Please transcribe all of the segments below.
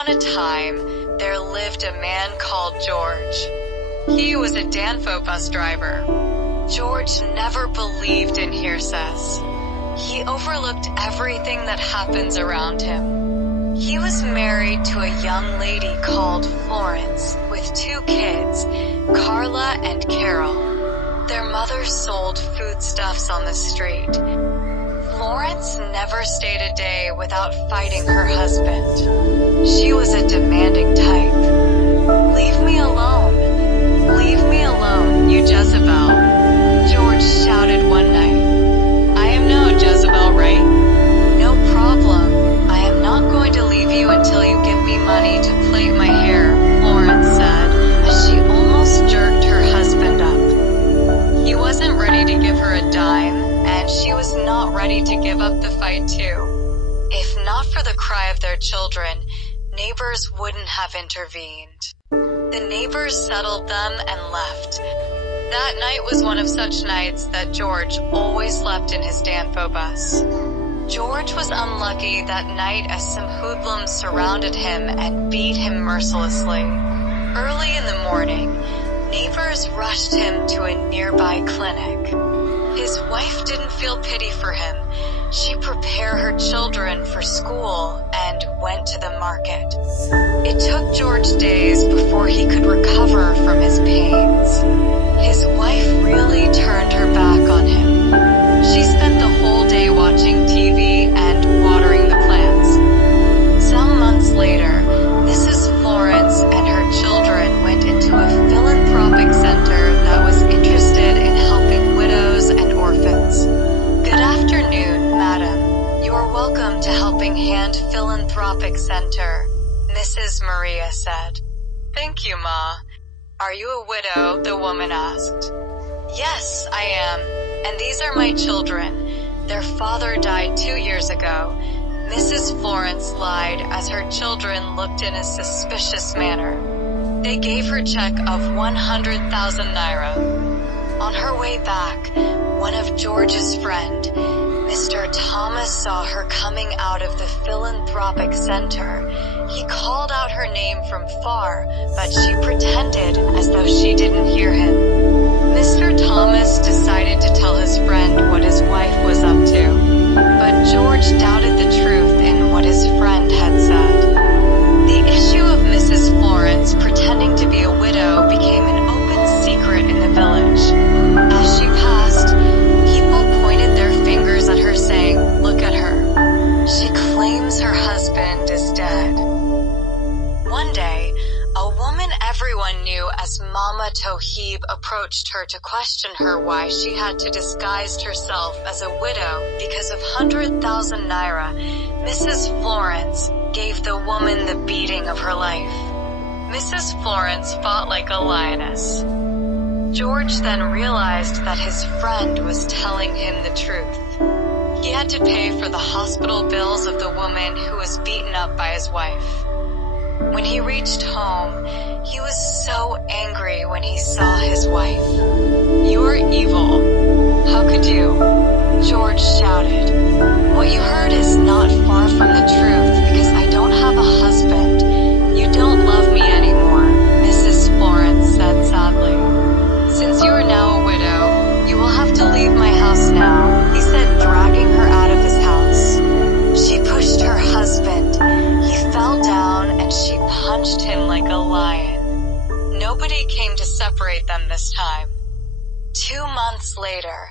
On a time, there lived a man called George. He was a Danfo bus driver. George never believed in hearsays. He overlooked everything that happens around him. He was married to a young lady called Florence with 2 kids, Carla and Carol. Their mother sold foodstuffs on the street. Florence never stayed a day without fighting her husband. She was a demanding type. "Leave me alone. Leave me alone, you Jezebel," George shouted one night. "I am no Jezebel, right?" "No problem. I am not going to leave you until you give me money to plait my hair," Florence said, as she almost jerked her husband up. He wasn't ready to give her a dime, and she was not ready to give up the fight too. If not for the cry of their children, neighbors wouldn't have intervened. The neighbors settled them and left. That night was one of such nights that George always slept in his Danfo bus. George was unlucky that night as some hoodlums surrounded him and beat him mercilessly. Early in the morning, neighbors rushed him to a nearby clinic. His wife didn't feel pity for him. She prepared her children for school and went to the market. It took George days before he could recover from his pains. His wife really turned her back on him. She spent the whole day watching TV and watering the plants. Some months later, Mrs. Florence and her children went into a philanthropic center that was interested in helping widows and orphans. "Good afternoon, madam. You are welcome to Helping Hand Philanthropic Center," Mrs. Maria said. "Thank you, Ma. Are you a widow?" the woman asked. "Yes, I am, and these are my children. Their father died 2 years ago," Mrs. Florence lied as her children looked in a suspicious manner. They gave her a check of 100,000 naira. On her way back, one of George's friend, Mr. Thomas, saw her coming out of the philanthropic center. He called out her name from far, but she pretended as though she didn't hear him. Mr. Thomas decided to tell his friend what his wife was up to, but George doubted the truth in what his friend had said. The issue of Mrs. Florence pretending to be a widow became an open secret in the village. As she passed, people pointed their fingers at her saying, "Look at her. She claims her husband is dead." One day, a woman everyone knew as Mama Tohib approached her to question her why she had to disguise herself as a widow because of 100,000 naira. Mrs. Florence gave the woman the beating of her life. Mrs. Florence fought like a lioness. George then realized that his friend was telling him the truth. He had to pay for the hospital bills of the woman who was beaten up by his wife. When he reached home, he was so angry when he saw his wife. "You are evil. How could you?" George shouted. "What you heard is not far from the truth because I don't have a husband. You don't love me anymore," Mrs. Florence said sadly. "Since you are now a widow, you will have to leave my house now," he said, dragging her out of his house. She pushed her husband. He fell down and she punched him like a lion. Nobody came to separate them this time. 2 months later,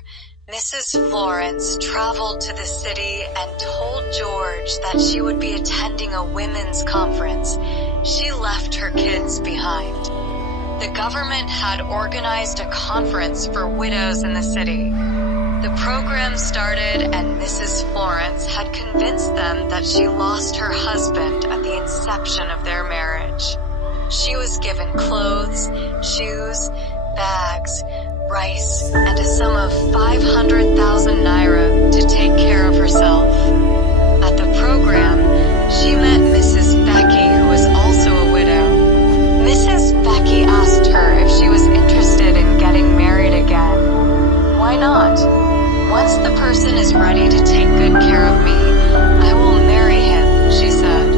Mrs. Florence traveled to the city and told George that she would be attending a women's conference. She left her kids behind. The government had organized a conference for widows in the city. The program started and Mrs. Florence had convinced them that she lost her husband at the inception of their marriage. She was given clothes, shoes, bags, rice, and a sum of 500,000 naira to take care of herself. At the program, she met Mrs. Becky, who was also a widow. Mrs. Becky asked her if she was interested in getting married again. "Why not? Once the person is ready to take good care of me, I will marry him," she said.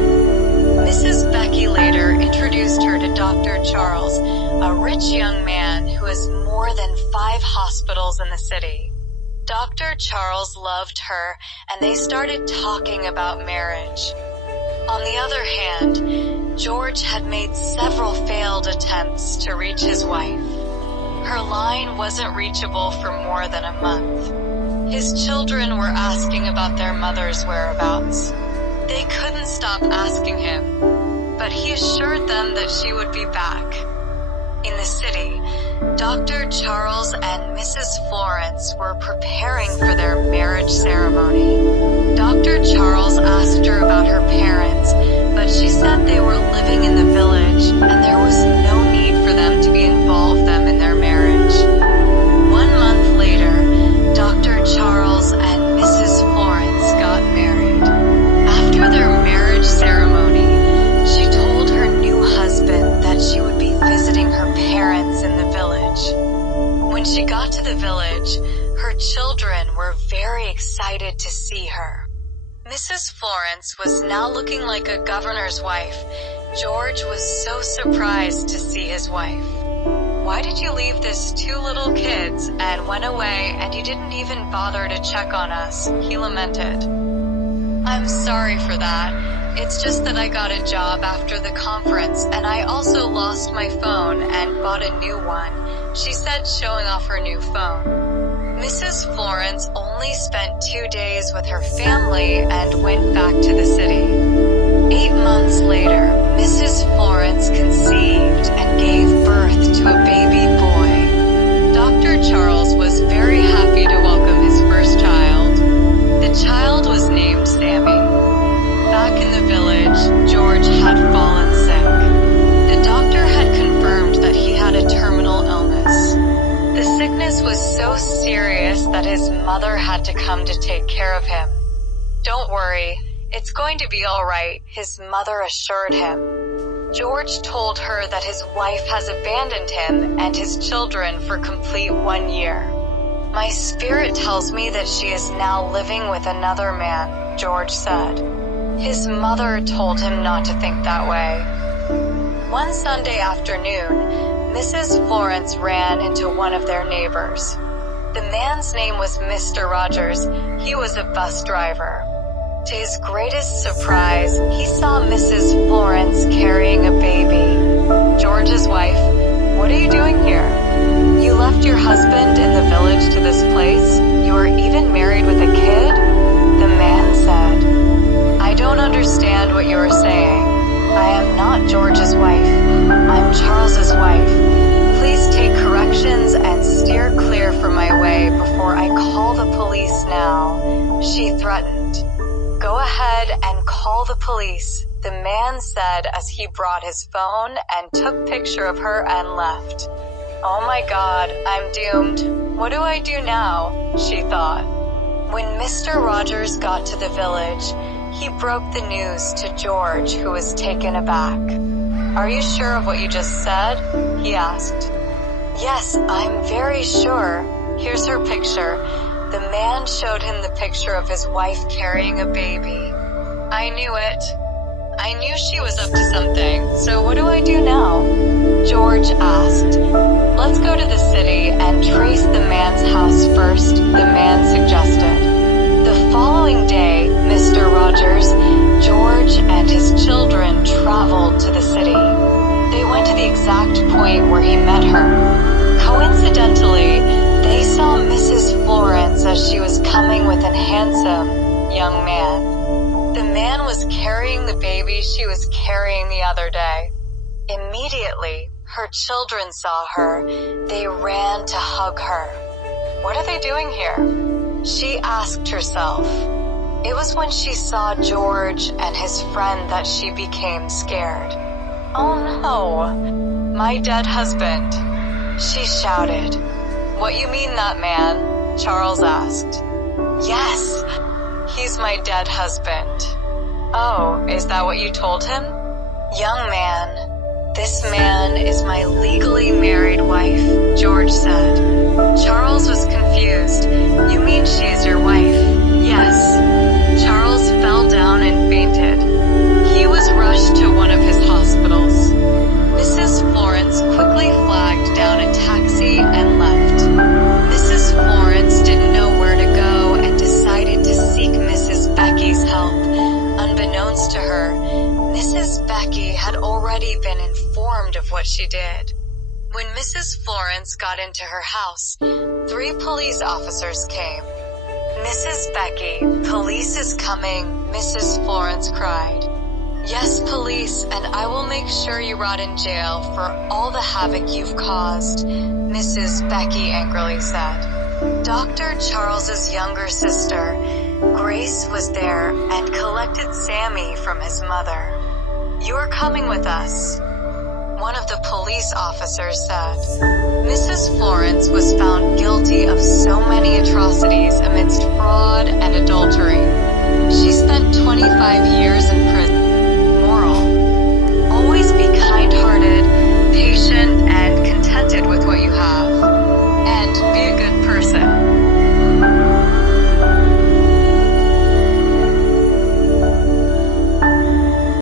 Mrs. Becky a rich young man who has more than 5 hospitals in the city. Dr. Charles loved her, and they started talking about marriage. On the other hand, George had made several failed attempts to reach his wife. Her line wasn't reachable for more than a month. His children were asking about their mother's whereabouts. They couldn't stop asking him, but he assured them that she would be back. In the city, Dr. Charles and Mrs. Florence were preparing for their marriage ceremony. Dr. Charles asked her about her parents, but she said they were living in the village and there was no need for them to involve them in their marriage. 1 month later, Dr. Charles and Mrs. Florence got married. After their marriage ceremony, she told her new husband that she would be visiting her parents in the village. When she got to the village, her children were very excited to see her. Mrs. Florence was now looking like a governor's wife. George was so surprised to see his wife. "Why did you leave this 2 little kids and went away and you didn't even bother to check on us?" he lamented. "I'm sorry for that. It's just that I got a job after the conference and I also lost my phone and bought a new one," she said, showing off her new phone. Mrs. Florence only spent 2 days with her family and went back to the city. 8 months later, Mrs. Florence conceived and gave birth to a baby boy. Dr. Charles was very happy to welcome his first child. The child was named Sammy. Back in the village, George had fallen sick. The doctor had confirmed that he had a terminal illness. The sickness was so serious that his mother had to come to take care of him. "Don't worry, it's going to be all right," his mother assured him. George told her that his wife has abandoned him and his children for complete 1 year. "My spirit tells me that she is now living with another man," George said. His mother told him not to think that way. One Sunday afternoon, Mrs. Florence ran into one of their neighbors. The man's name was Mr. Rogers. He was a bus driver. To his greatest surprise, he saw Mrs. Florence carrying a baby. George's wife, "What are you doing here? You left your husband in the village to this place? You are even married with a kid?" The man said, "I don't understand what you are saying. I am not George's wife. I'm Charles's wife. Please take corrections and steer clear from my way before I call the police now," she threatened. "Go ahead and call the police," the man said as he brought his phone and took a picture of her and left. "Oh my God, I'm doomed. What do I do now?" she thought. When Mr. Rogers got to the village, he broke the news to George, who was taken aback. "Are you sure of what you just said?" he asked. "Yes, I'm very sure. Here's her picture." The man showed him the picture of his wife carrying a baby. "I knew it. I knew she was up to something. So what do I do now?" George asked. "Let's go to the city and trace the man's house first," the man suggested. The following day, Mr. Rogers, George, and his children traveled to the city. They went to the exact point where he met her. Coincidentally, they saw Mrs. Florence as she was coming with a handsome young man. The man was carrying the baby she was carrying the other day. Immediately, her children saw her. They ran to hug her. "What are they doing here?" she asked herself. It was when she saw George and his friend that she became scared. "Oh no, my dead husband," she shouted. "What you mean, that man?" Charles asked. "Yes, he's my dead husband." "Oh, is that what you told him?" "Young man, this man is my legally married wife," George said. Charles was confused. "You mean she is your wife?" "Yes." Charles fell down and fainted. He was rushed to one of his hospitals. Mrs. Florence quickly flashed Becky had already been informed of what she did. When Mrs. Florence got into her house, 3 police officers came. "Mrs. Becky, police is coming," Mrs. Florence cried. "Yes, police, and I will make sure you rot in jail for all the havoc you've caused," Mrs. Becky angrily said. Dr. Charles's younger sister, Grace, was there and collected Sammy from his mother. "You're coming with us," one of the police officers said. Mrs. Florence was found guilty of so many atrocities amidst fraud and adultery. She spent 25 years in